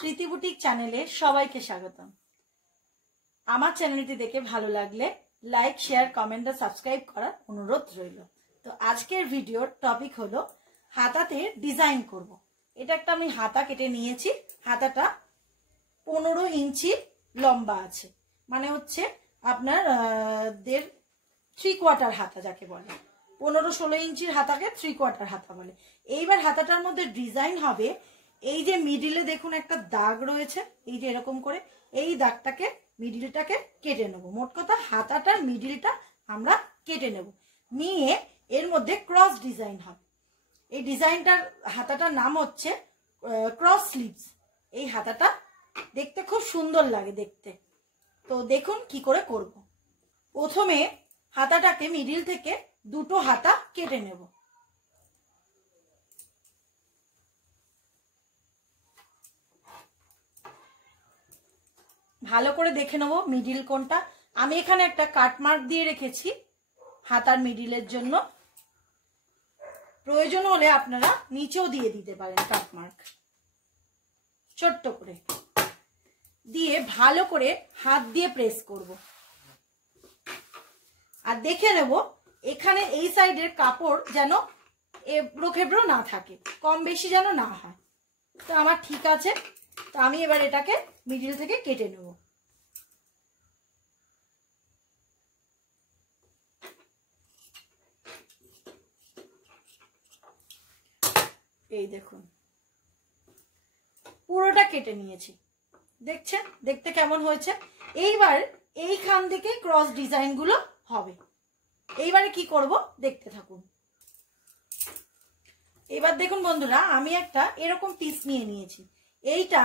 স্মৃতি বুটিক চ্যানেলে সবাইকে স্বাগতম। আমার চ্যানেলটি দেখে ভালো লাগলে লাইক, শেয়ার, কমেন্ট আর সাবস্ক্রাইব করার অনুরোধ রইল। তো আজকের ভিডিওর টপিক হলো হাতাতে ডিজাইন করব। এটা একটা আমি হাতা কেটে নিয়েছি। হাতাটা 15 ইঞ্চি লম্বা আছে, মানে হচ্ছে আপনার 3/4 হাতা যাকে বলে। 15-16 ইঞ্চির হাতাকে 3/4 হাতা বলে। এইবার হাতাটার মধ্যে ডিজাইন হবে। এই যে মিডিলে দেখুন একটা দাগ রয়েছে, এই যে এরকম করে এই দাগটাকে মিডিলটাকে কেটে নেব। মোট কথা হাতাটার মিডিলটা আমরা কেটে নেব, নিয়ে এর মধ্যে ক্রস ডিজাইন হবে। এই ডিজাইনটার হাতাটার নাম হচ্ছে ক্রস স্লিভস। এই হাতাটা দেখতে খুব সুন্দর লাগে দেখতে। তো দেখুন কি করে করব। প্রথমে হাতাটাকে মিডিল থেকে দুটো হাতা কেটে নেব। ভালো করে দেখে নেব মিডিল কোনটা। আমি এখানে একটা কাট মার্ক দিয়ে রেখেছি হাতার মিডিলের জন্য। প্রয়োজন হলে আপনারা নিচেও দিয়ে দিতে পারেন কাট মার্ক, ছোট্ট করে দিয়ে ভালো করে হাত দিয়ে প্রেস করব। আর দেখে নেব এখানে এই সাইডের কাপড় যেন এবড়ো খেবড়ো না থাকে, কম বেশি যেন না হয়। তো আমার ঠিক আছে। তো আমি এবার এটাকে মিডিল থেকে কেটে নেব। এই দেখুন পুরোটা কেটে নিয়েছি, দেখছেন দেখতে কেমন হয়েছে। এইবার এইখান থেকে ক্রস ডিজাইন গুলো হবে। এইবারে কি করব দেখতে থাকুন। এবার দেখুন বন্ধুরা, আমি একটা এরকম পিস নিয়ে নিয়েছি। এইটা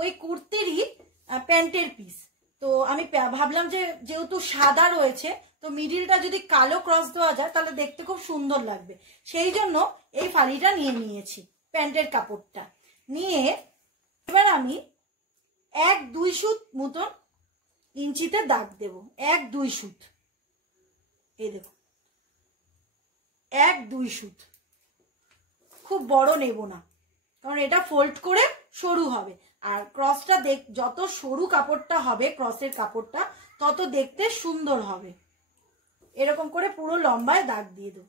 ওই কুর্তিরই প্যান্টের পিস। তো আমি ভাবলাম যে যেহেতু সাদা রয়েছে, তো মিডিলটা যদি কালো ক্রস দেওয়া যায় তাহলে দেখতে খুব সুন্দর লাগবে। সেই জন্য এই ফালিটা নিয়ে নিয়েছি, প্যান্টের কাপড়টা নিয়ে এবার আমি 1-2 সুত মতন ইঞ্চিতে দাগ দেব। 1-2 সুত, এই দেখো 1-2 সুত। খুব বড় নেব না, কারণ এটা ফোল্ড করে সরু হবে। আর ক্রসটা যত সরু কাপড়টা হবে, ক্রসের কাপড়টা তত দেখতে সুন্দর হবে। এরকম করে পুরো লম্বায় দাগ দিয়ে দেব।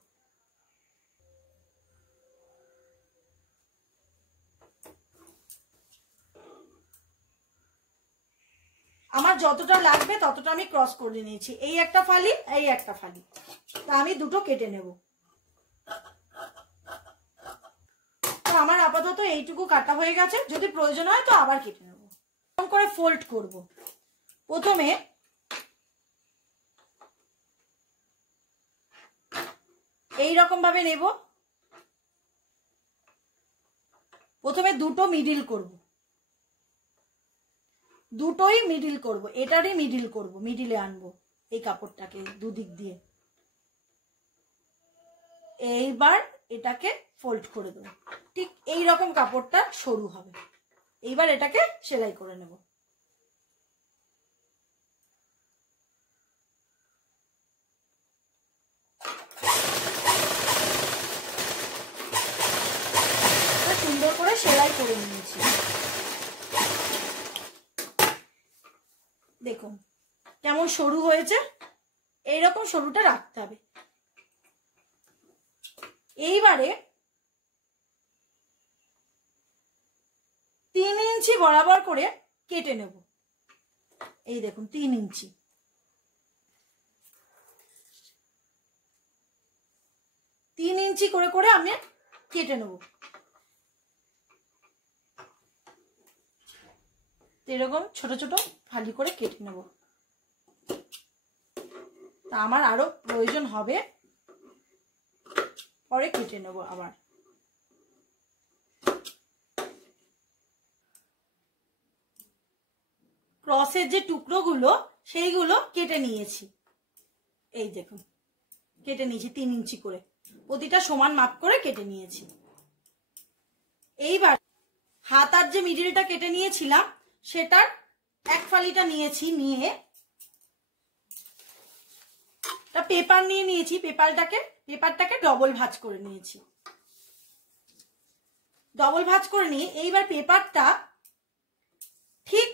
আমার যতটা লাগবে ততটা আমি ক্রস করে নিয়েছি। এই একটা ফালি, এই একটা ফালি, তা আমি দুটো কেটে নেব। আমার আপাতত এইটুকু কাটা হয়ে গেছে, যদি প্রয়োজন হয় তো আবার কেটে নেব। এরকম করে ফোল্ড করব। প্রথমে এই রকম ভাবে নেব। প্রথমে দুটো মিডিল করব, দুটোই মিডিল করব, এটারই মিডিল করব, মিডিলে আনবো এই কাপড়টাকে দুদিক দিয়ে। এইবার এটাকে ফোল্ড করে দেবো। ঠিক এই রকম কাপড়টা সরু হবে। এইবার এটাকে সেলাই করে নেব। সুন্দর করে সেলাই করে নিয়েছি। দেখুন কেমন সরু হয়েছে। এইরকম সরুটা রাখতে হবে। এইবারে 3 ইঞ্চি বরাবর করে কেটে নেব। এই দেখুন 3 ইঞ্চি। 3 ইঞ্চি করে করে আমি কেটে নেব। এরকম ছোট ছোট ফালি করে কেটে নেব। তা আমার আরো প্রয়োজন হবে, পরে কেটে নেব আবার। ক্রসের যে টুকরোগুলো সেইগুলো কেটে নিয়েছি। এই দেখুন কেটে নিয়েছি 3 ইঞ্চি করে, প্রতিটা সমান মাপ করে কেটে নিয়েছি। এইবার হাতার যে মিডিলটা কেটে নিয়েছিলাম সেটার এক ফালিটা নিয়েছি, নিয়ে পেপার নিয়ে নিয়েছি। পেপারটাকে ডবল ভাঁজ করে নিয়েছি। ডবল ভাঁজ করে নিয়ে এইবার পেপারটা ঠিক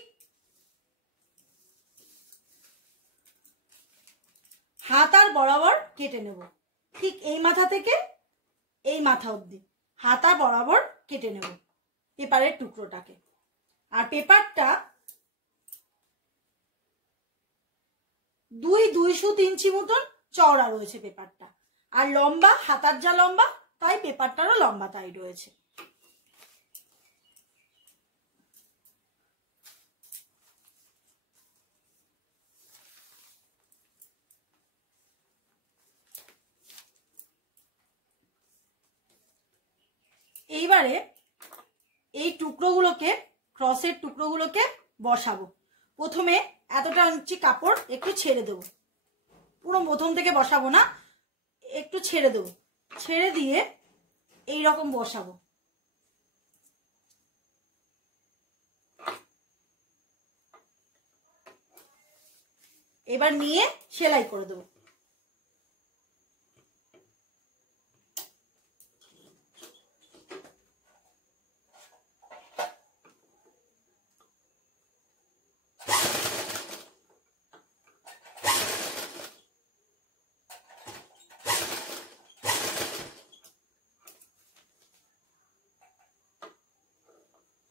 হাতার বরাবর কেটে নেব, ঠিক এই মাথা থেকে এই মাথা অবধি হাতা বরাবর কেটে নেব পেপারের টুকরোটাকে। আর পেপারটা 2 সুত ইঞ্চি মতন চওড়া রয়েছে পেপারটা, আর লম্বা হাতার যা লম্বা তাই পেপারটারও লম্বা তাই রয়েছে। এইবারে এই টুকরোগুলোকে, ক্রসের টুকরোগুলোকে বসাবো। প্রথমে এতটা ইঞ্চি কাপড় একটু ছেড়ে দেবো, পুরো প্রথম থেকে বসাবো না, একটু ছেড়ে দেবো, ছেড়ে দিয়ে এই রকম বসাবো। এবার নিয়ে সেলাই করে দেবো।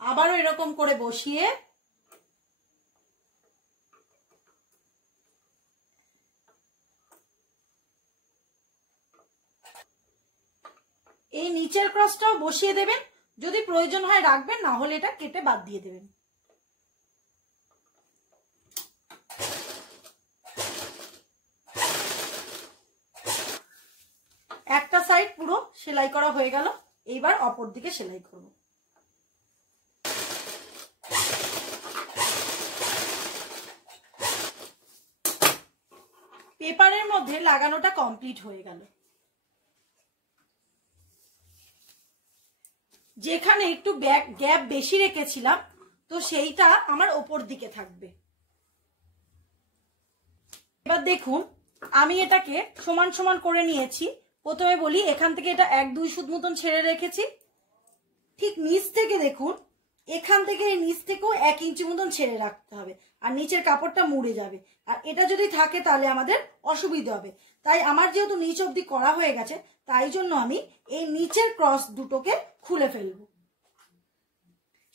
আবারও এরকম করে বসিয়ে এই নিচের ক্রসটাও বসিয়ে দেবেন, যদি প্রয়োজন হয় রাখবেন, না হলে এটা কেটে বাদ দিয়ে দেবেন। একটা সাইড পুরো সেলাই করা হয়ে গেল, এইবার অপর দিকে সেলাই করব। পেপারের মধ্যে লাগানোটা কমপ্লিট হয়ে গেল। যেখানে একটু গ্যাপ বেশি রেখেছিলাম তো সেইটা আমার ওপর দিকে থাকবে। এবার দেখুন আমি এটাকে সমান সমান করে নিয়েছি। প্রথমে বলি এখান থেকে এটা 1-2 সুত মতন ছেড়ে রেখেছি, ঠিক নিচ থেকে দেখুন এখান থেকে এই নিচ থেকেও 1 ইঞ্চি মতন ছেড়ে রাখতে হবে, আর নিচের কাপড়টা মুড়ে যাবে, আর এটা যদি থাকে তাহলে আমাদের অসুবিধা হবে। তাই আমার যেহেতু নিচ অবধি করা হয়ে গেছে, তাই জন্য আমি এই নিচের ক্রস দুটোকে খুলে ফেলবো।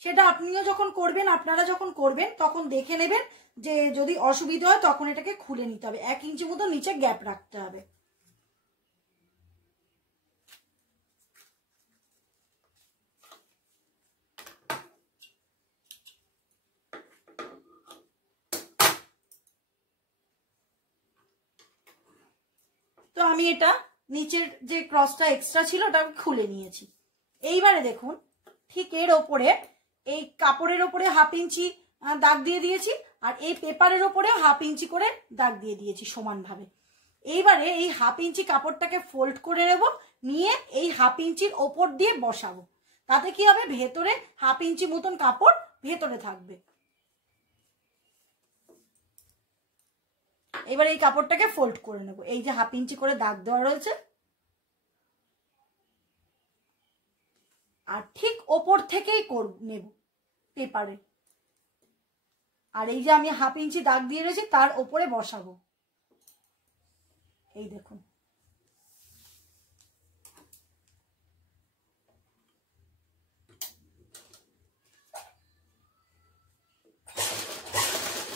সেটা আপনিও যখন করবেন, আপনারা যখন করবেন তখন দেখে নেবেন যে যদি অসুবিধা হয় তখন এটাকে খুলে নিতে হবে, 1 ইঞ্চি মতো নিচে গ্যাপ রাখতে হবে। তো আমি এটা নিচের যে ক্রসটা এক্সট্রা ছিল ওটা আমি খুলে নিয়েছি। এইবারে দেখুন ঠিক এর ওপরে এই কাপড়ের ওপরে 1/2 ইঞ্চি দাগ দিয়ে দিয়েছি, আর এই পেপারের ওপরেও 1/2 ইঞ্চি করে দাগ দিয়ে দিয়েছি সমানভাবে। এইবারে এই 1/2 ইঞ্চি কাপড়টাকে ফোল্ড করে নেব, নিয়ে এই 1/2 ইঞ্চির ওপর দিয়ে বসাবো। তাতে কি হবে, ভেতরে 1/2 ইঞ্চি মতন কাপড় ভেতরে থাকবে। এবার এই কাপড়টাকে ফোল্ড করে নেব, এই যে 1/2 ইঞ্চি করে দাগ দেওয়া রয়েছে, আর ঠিক ওপর থেকেই নেব পেপারে, আর এই যে আমি 1/2 ইঞ্চি দাগ দিয়ে রয়েছি তার ওপরে বসাবো। এই দেখুন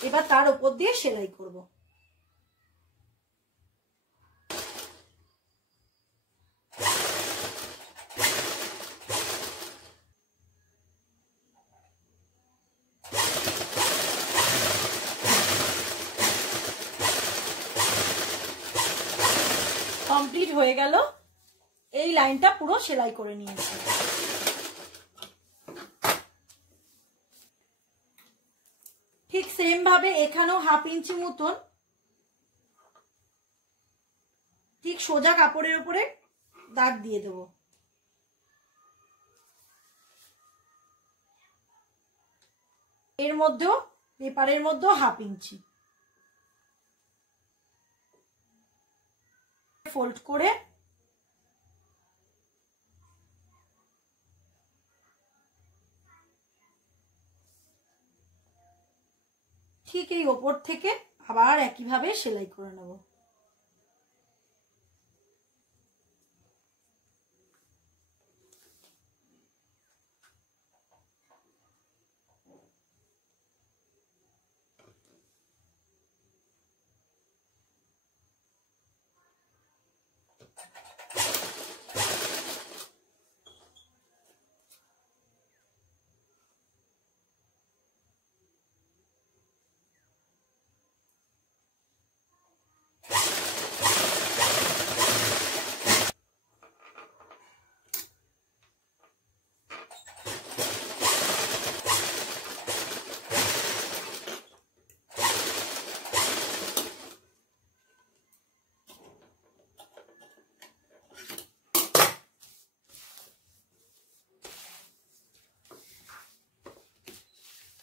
এবার তার উপর দিয়ে সেলাই করব। কমপ্লিট হয়ে গেল, এই লাইনটা পুরো সেলাই করে নিয়েছি। ঠিক সেম ভাবে এখানেও 1/2 ইঞ্চি মতন ঠিক সোজা কাপড়ের উপরে দাগ দিয়ে দেব। এর মধ্যেও পেপারের মধ্যেও 1/2 ইঞ্চি ফোল্ড করে ঠিক এই ওপর থেকে আবার একইভাবে সেলাই করে নেব।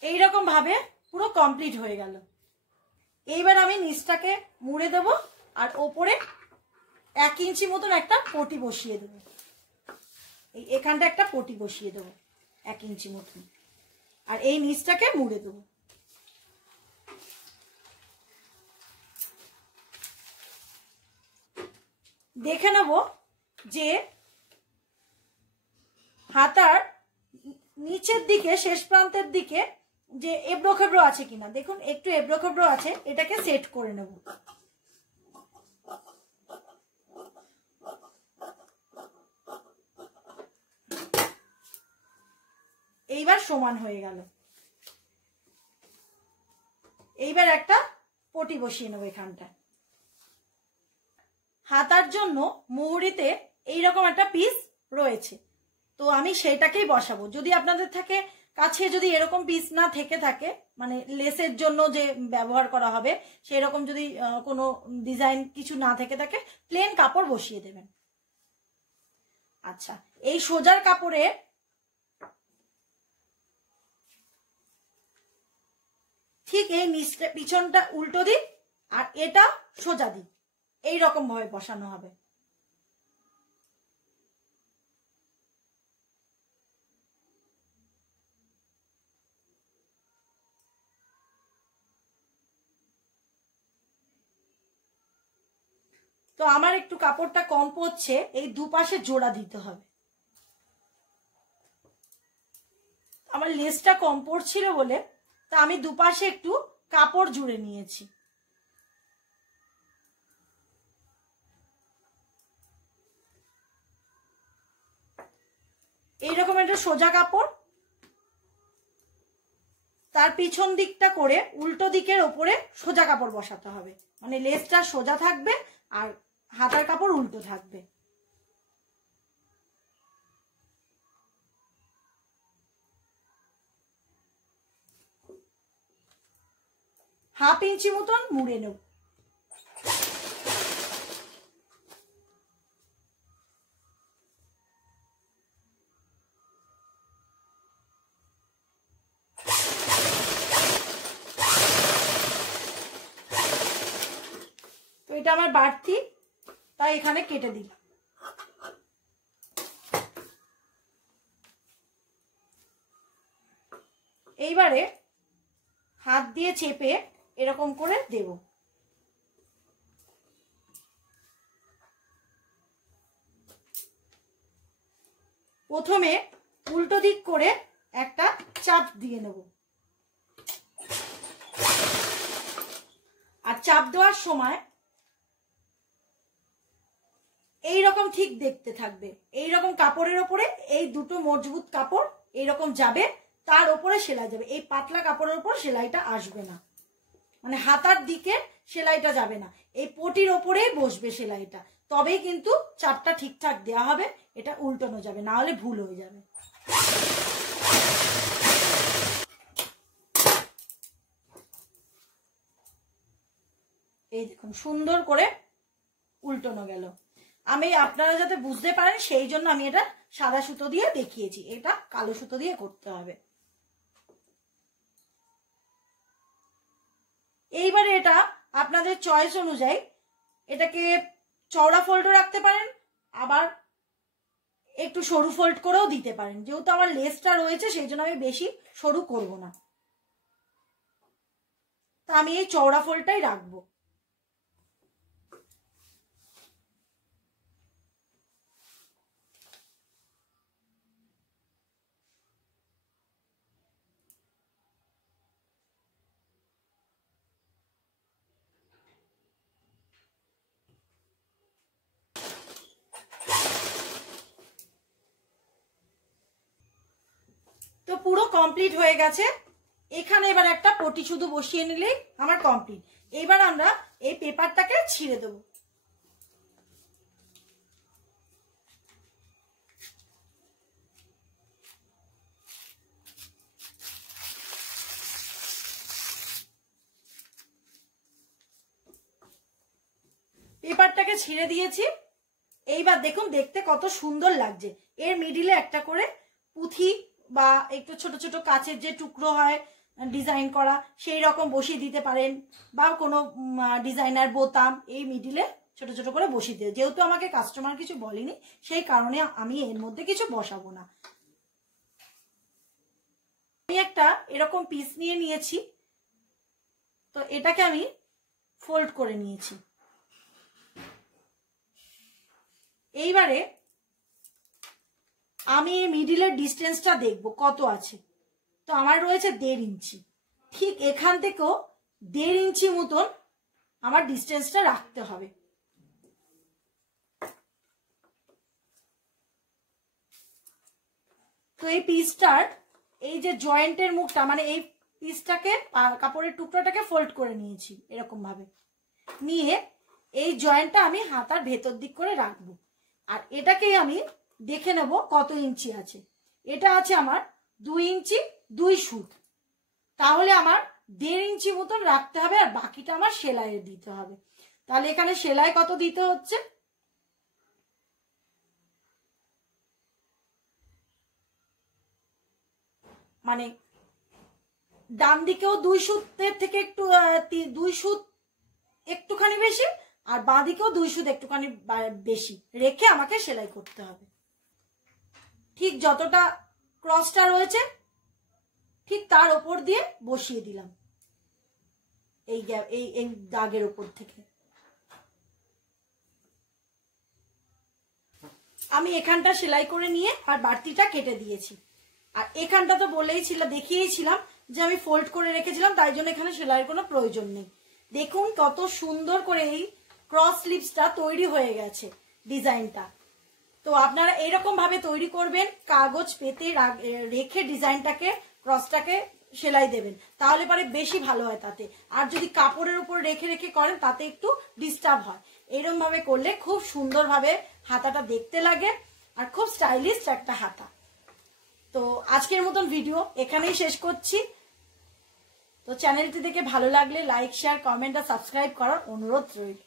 এইরকম ভাবে পুরো কমপ্লিট হয়ে গেল। এইবার আমি নিচটাকে মুড়ে দেব আর ওপরে 1 ইঞ্চি মতন একটা পটি বসিয়ে দেব। এই এখানটা একটা পটি বসিয়ে দেব 1 ইঞ্চি মতন, আর এই নিচটাকে মুড়ে দেব। দেখে নেব যে হাতার নিচের দিকে শেষ প্রান্তের দিকে যে এবড়ো খেবড়ো আছে কিনা। দেখুন একটু এবড়ো খেবড়ো আছে, এটাকে সেট করে নেব। এইবার সমান হয়ে গেল। এইবার একটা পটি বসিয়ে নেব এখানটা। হাতার জন্য মুহুরিতে এইরকম একটা পিস রয়েছে, তো আমি সেটাকেই বসাবো। যদি আপনাদের থাকে কাছে, যদি এরকম পিস না থেকে থাকে, মানে লেসের জন্য যে ব্যবহার করা হবে সেরকম যদি কোনো ডিজাইন কিছু না থেকে থাকে, প্লেন কাপড় বসিয়ে দেবেন। আচ্ছা, এই সোজার কাপড়ে ঠিক এই নিচটা পিছনটা উল্টো দিক আর এটা সোজা দিক, এইরকম ভাবে বসানো হবে। তো আমার একটু কাপড়টা কম পড়ছে, এই দুপাশে জোড়া দিতে হবে। আমার লেসটা কম পড়ছিল বলে তা আমি দুপাশে একটু কাপড় জুড়ে নিয়েছি। এইরকম একটা সোজা কাপড়, তার পিছন দিকটা করে উল্টো দিকের ওপরে সোজা কাপড় বসাতে হবে, মানে লেসটা সোজা থাকবে আর হাতার কাপড় উল্টো থাকবে। হাফ ইঞ্চি মতন মুড়ে নেব। তো এটা আমার বাড়তি, তাই এখানে কেটে দিলাম। এইবারে হাত দিয়ে চেপে এরকম করে দেব। প্রথমে উল্টো দিক করে একটা চাপ দিয়ে নেব, আর চাপ দেওয়ার সময় এইরকম ঠিক দেখতে থাকবে। এইরকম কাপড়ের ওপরে এই দুটো মজবুত কাপড় এইরকম যাবে, তার উপরে সেলাই যাবে। এই পাতলা কাপড়ের উপর সেলাইটা আসবে না, মানে হাতার দিকে সেলাইটা যাবে না, এই পটির ওপরেই বসবে সেলাইটা, তবেই কিন্তু চাপটা ঠিকঠাক দেওয়া হবে। এটা উল্টানো যাবে না, হলে ভুল হয়ে যাবে। এই দেখুন সুন্দর করে উল্টানো গেল। আমি আপনারা যাতে বুঝতে পারেন সেই জন্য আমি এটা সাদা সুতো দিয়ে দেখিয়েছি, এটা কালো সুতো দিয়ে করতে হবে। এইবারে এটা আপনাদের চয়েস অনুযায়ী এটাকে চওড়া ফোল্ডও রাখতে পারেন, আবার একটু সরু ফোল্ড করেও দিতে পারেন। যেহেতু আমার লেসটা রয়েছে সেই জন্য আমি বেশি সরু করব না। তা আমি এই চওড়া ফোল্ডটাই রাখবো। তো পুরো কমপ্লিট হয়ে গেছে। এখানে এবার একটা পটি শুধু বসিয়ে নিলেই আমার কমপ্লিট। এবার আমরা এই পেপারটাকে ছিঁড়ে দেব। পেপারটাকে ছিঁড়ে দিয়েছি। এইবার দেখুন দেখতে কত সুন্দর লাগছে। এর মিডিলে একটা করে পুঁথি বা একটু ছোট ছোট কাচের যে টুকরো হয় ডিজাইন করা, সেই রকম বসিয়ে দিতে পারেন, বা কোনো ডিজাইনার বোতাম এই মিডিলে ছোট ছোট করে বসিয়ে দিতে। যেহেতু আমাকে কাস্টমার কিছু বলেনি, সেই কারণে আমি এর মধ্যে কিছু বসাবো না। আমি একটা এরকম পিস নিয়ে নিয়েছি, তো এটাকে আমি ফোল্ড করে নিয়েছি। এইবারে আমি এই মিডিলের ডিস্টেন্সটা দেখব কত আছে। তো আমার রয়েছে 1.5 ইঞ্চি। ঠিক এখান থেকেও 1.5 ইঞ্চি মতন আমার ডিস্টেন্সটা রাখতে হবে। তো এই পিসটার এই যে জয়েন্টের মুখটা, মানে এই পিসটাকে কাপড়ের টুকরোটাকে ফোল্ড করে নিয়েছি এরকম ভাবে। নিয়ে এই জয়েন্টটা আমি হাতার ভেতর দিক করে রাখবো। আর এটাকেই আমি দেখে নেব কত ইঞ্চি আছে। এটা আছে আমার 2 ইঞ্চি 2 সুত। তাহলে আমার 1.5 ইঞ্চি মতন রাখতে হবে, আর বাকিটা আমার সেলাইয়ে দিতে হবে। তাহলে এখানে সেলাই কত দিতে হচ্ছে, মানে ডান দিকেও 2 সুতের থেকে একটু 2 সুত একটুখানি বেশি, আর বাঁ দিকেও 2 সুত একটুখানি বেশি রেখে আমাকে সেলাই করতে হবে। ঠিক যতটা ক্রসটা রয়েছে ঠিক তার ওপর দিয়ে বসিয়ে দিলাম এই এই দাগের ওপর থেকে। আমি এখানটা সেলাই করে নিয়ে আর বাড়তিটা কেটে দিয়েছি। আর এখানটা তো দেখিয়েছিলাম যে আমি ফোল্ড করে রেখেছিলাম, তাই জন্য এখানে সেলাইয়ের কোনো প্রয়োজন নেই। দেখুন কত সুন্দর করে এই ক্রস স্লিভসটা তৈরি হয়ে গেছে ডিজাইনটা। তো আপনারা এইরকম ভাবে তৈরি করবেন, কাগজ পেতে রেখে ডিজাইনটাকে ক্রসটাকে সেলাই দেবেন, তাহলে পরে বেশি ভালো হয় তাতে। আর যদি কাপড়ের উপর রেখে রেখে করেন তাতে একটু ডিস্টার্ব হয়। এরকম ভাবে করলে খুব সুন্দরভাবে হাতাটা দেখতে লাগে আর খুব স্টাইলিশ একটা হাতা। তো আজকের মতন ভিডিও এখানেই শেষ করছি। তো চ্যানেলটি দেখে ভালো লাগলে লাইক, শেয়ার, কমেন্ট আর সাবস্ক্রাইব করার অনুরোধ রইল।